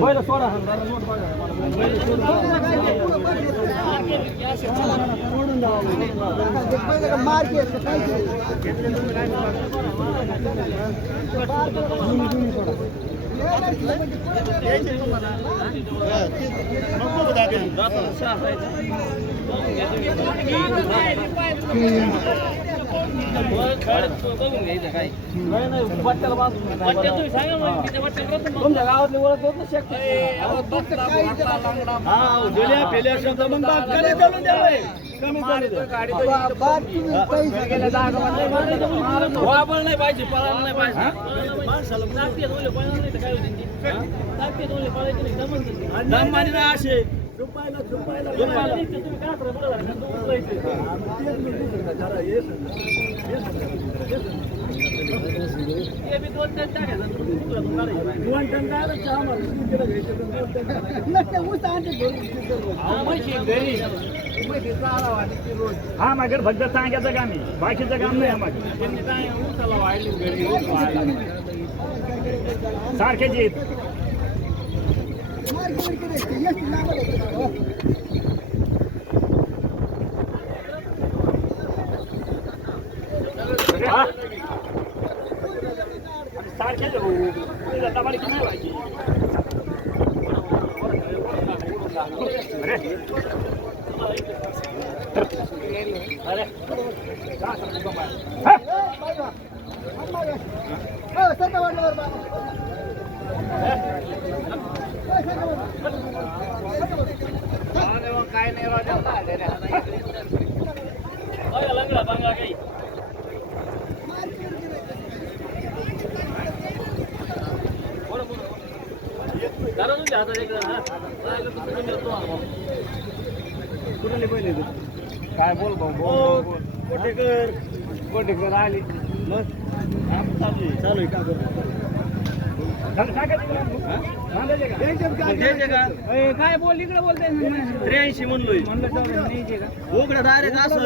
बैल सोडा बैल सोडा. तुमच्या गावातली ओळख होत ना शक्य हा जुल्या पेल्या शब्द मग बाप करे वाबळ नाही पाहिजे पळायला नाही पाहिजे. दमबानी नाही असे. झुपायला झुपायला दोन टन काय चहा आम्हाला किलो घ्यायचे हा माझ्याकडे फक्त सांगायचं काम आहे बाकीचं काम नाही आम्हाला सारखेच येत हा? सारखेच आहे भाऊ. तुझी दत्ताबारी किती व्हायची? अरे अरे का सांगतो तुम्हाला? हा? काय नाही राजा लंगडा बांगडा काही काय बोल भाऊ बोल, बोल, बोल. कोटेकर कोटेकर आली मग काय बोल इकडे बोलते त्र्याऐंशी म्हणलोय उघडं डायरेक्ट असं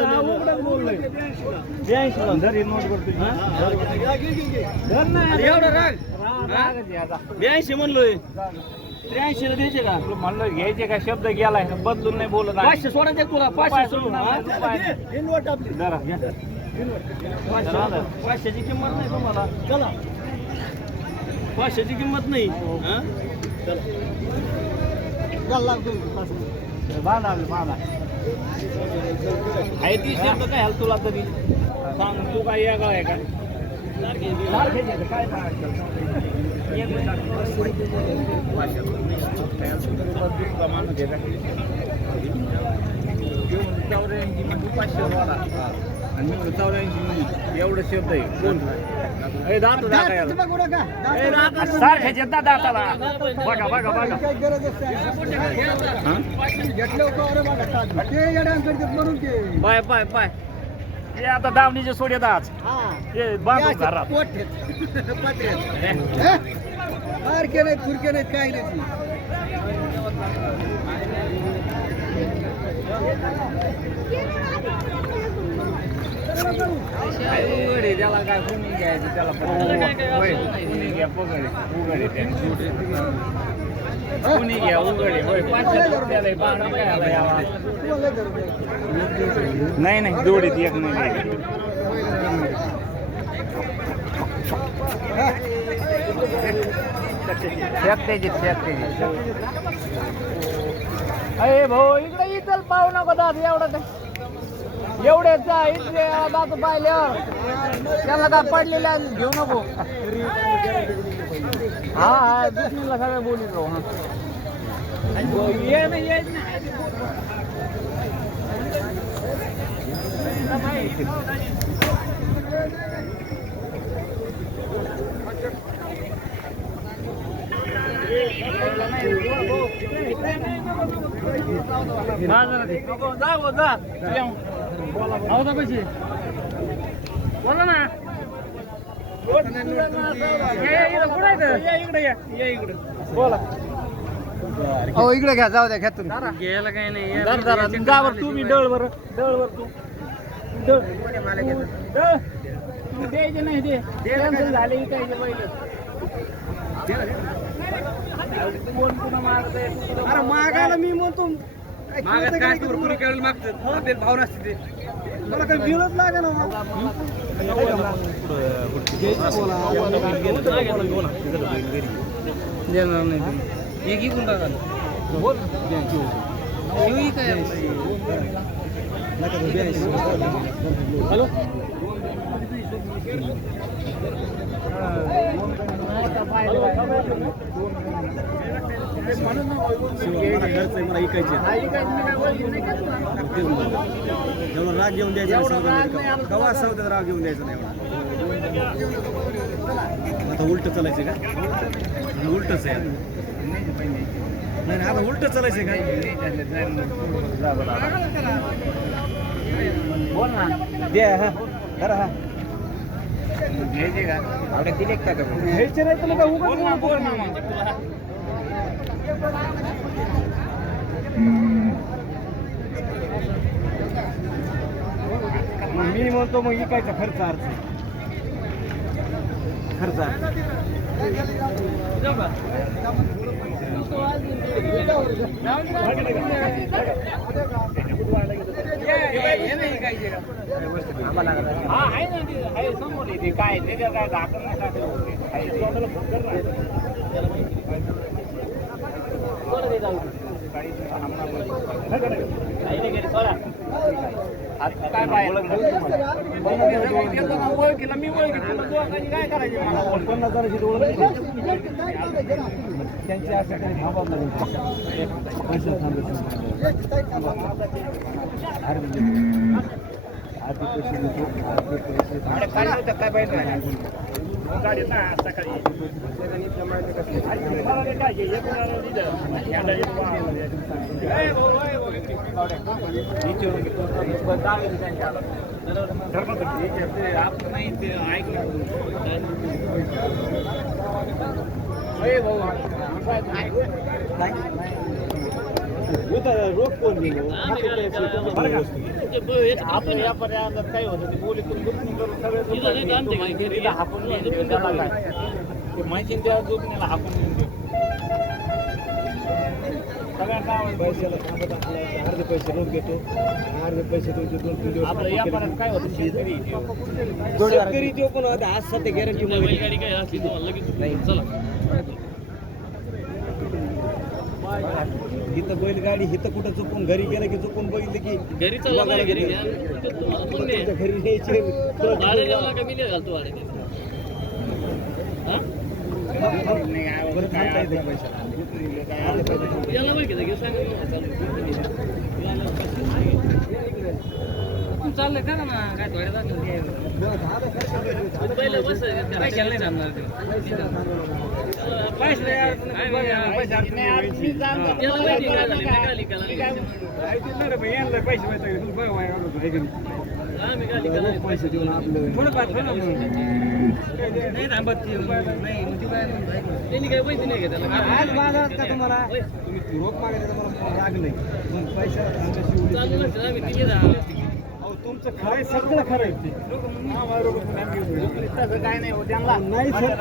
धर ही? नोट करतो एवढं राग. ब्याऐंशी म्हणलोय. त्र्याऐंशी ला द्यायचे का? म्हणलं घ्यायचे का? शब्द गेलाय. बदलून नाही बोलत. पाचशे सोडायचे तुला? पाचशे सोडून? जरा घ्या. पाचशे पाचशेची किंमत नाही तुम्हाला. चला. पाचशेची किंमत नाही. आहे ती शब्द काय हाल तुला तरी? सांग तू काय वेगळा आहे का? सारखेच काय सांगायचं? एक मिनिट. एवढं शब्द आहे. दात सारखेच आहेत ना दाताला बघा बघा बघा. पाय पाय पाय हे आता. दावणीचे सोड येतात आज हे बांधून घरात. फारके नाहीत खुरके नाहीत काही नाही नाही. नाही जोडीत एक नाही अरे भाऊ इकडे इथं पाहू नको दाद एवढं एवढेच एवढे जा इथले दात पाहिल्यावर. त्याला का पडलेल्या घेऊ नको. हा हा दुसरीला सगळं बोलीत राहू हा. जा जा. बोला ना. बोला. हो इकडे घ्या जाऊ द्या घ्या तुम्ही. घ्यायला काय नाही बरं तू बी डळ बरं डळ बरं तू. डळ. डळ. तू द्यायचे नाही ते. कॅन्सल झाले इकायचे पहिले. कोण पुन्हा अरे मागायला मी म्हणतो मागत काय का करू कुणी मागतात आपल्याला भाव नसते ते. मला काही बिलच लागे ना मग. देणार नाही तुम्ही. एक इकून टाका बोल. काय हॅलो? मला ऐकायचे एवढा राग घेऊन द्यायचा. कवा सौद्यात राग घेऊन द्यायचा नाही एवढा आता उलट चालायचं का उलटच आहे नाही आता उलट चालायचं का बोल ना द्या हा करा हा घ्यायचे का आवडे दिले का घ्यायचे नाही तर मग बोल ना बोल ना तो मग मी इकायचा खर्च अर्थ खर्च काय काय झाकण नाही ओळखीला मी दोघांनी काय करायचे मला ओळख? पन्नास हजाराची ओळख त्यांची असं काही थांबा पैसे पैसे देतो आपण नाही ते ऐकलं रोख कोण दिलो? आपण या पर्यायात काही होतं ते बोली तुम्ही गुंतवणूक करून सगळे घरी हापून नेलं, त्याला काय? ते माहिती त्या जोडणीला हापून नेऊन देऊ. सगळ्या गावात पैशाला थांबत आपल्याला अर्धे पैसे रोख घेतो. अर्धे पैसे तुमचे दोन तीन दिवस आपलं या पर्यायात काय होतं? शेतकरी शेतकरी देऊ पण आता आज सध्या गॅरंटी बैलगाडी काय असली तुम्हाला लगेच चला. इथं बैलगाडी इथं कुठं चुकून घरी गेलं की चुकून बघितलं की घरी चला घरी घ्या ते तुम्हाला पण दे. तुमच्या घरी न्यायचे भाडे द्यावं का मी नाही घालतो भाडे ते. हा? बरं थांबता येते का पैशाला? अर्धे पैसे थांबता. याला माहिती आहे का? सांगा ना, चालेल. याला काय पैसे देऊन आपलं नाही थांबत नाही, नाही त्यांनी पैसे नाही घेतला आज बाजारात का तुम्हाला तुम्ही रोख मागायचं तर राग नाही. पण पैसा तुमचं खरं आहे सगळं खरं आहे. ते. काय नाही हो त्यांना नाही सर.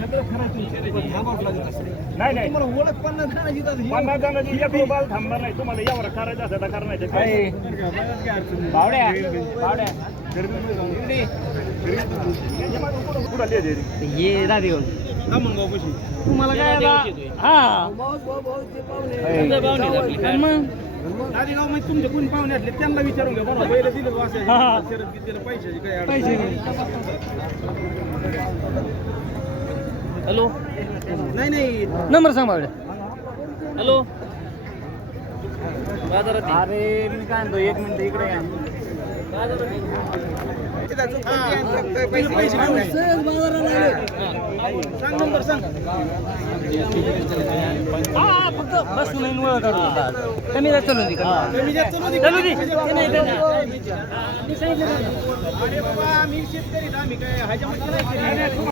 सगळं खरं तुमचं. नाही नाही. तुम्हाला ओळख पन्नास जणांची तर ही- पन्नास जणांची एक रुपयाला थांबणार नाही. तुम्हाला यावर करायचं असेल तर करण्याचे काय? अडचण नाही. बावड्या. बावड्या. कुठं लिहिते रे? ये दादी घेऊन धामणगावपाशी. तुम्हाला काय आता- हा पाहुणे. काय? आदिगावमध्ये तुमचे कोणी पाहुणे असले त्यांना विचारून घ्या बरोबर पहिलं दिलं. शरद पैशाची काय अडचण हॅलो? नाही नाही. नंबर सांग हॅलो? बाजारात ये. अरे मी काय म्हणतो एक मिनिट इकडे या. बाजारात ये. सांग नंबर सांग. हा फक्त बस नाही वळ कमी जास्त चलू दे कमी. जास्त चलू दे. चलू दे. ते नाही, ते नाही. अरे बाबा आम्ही शेतकरी आम्ही काय ह्याच्यामध्ये नाही.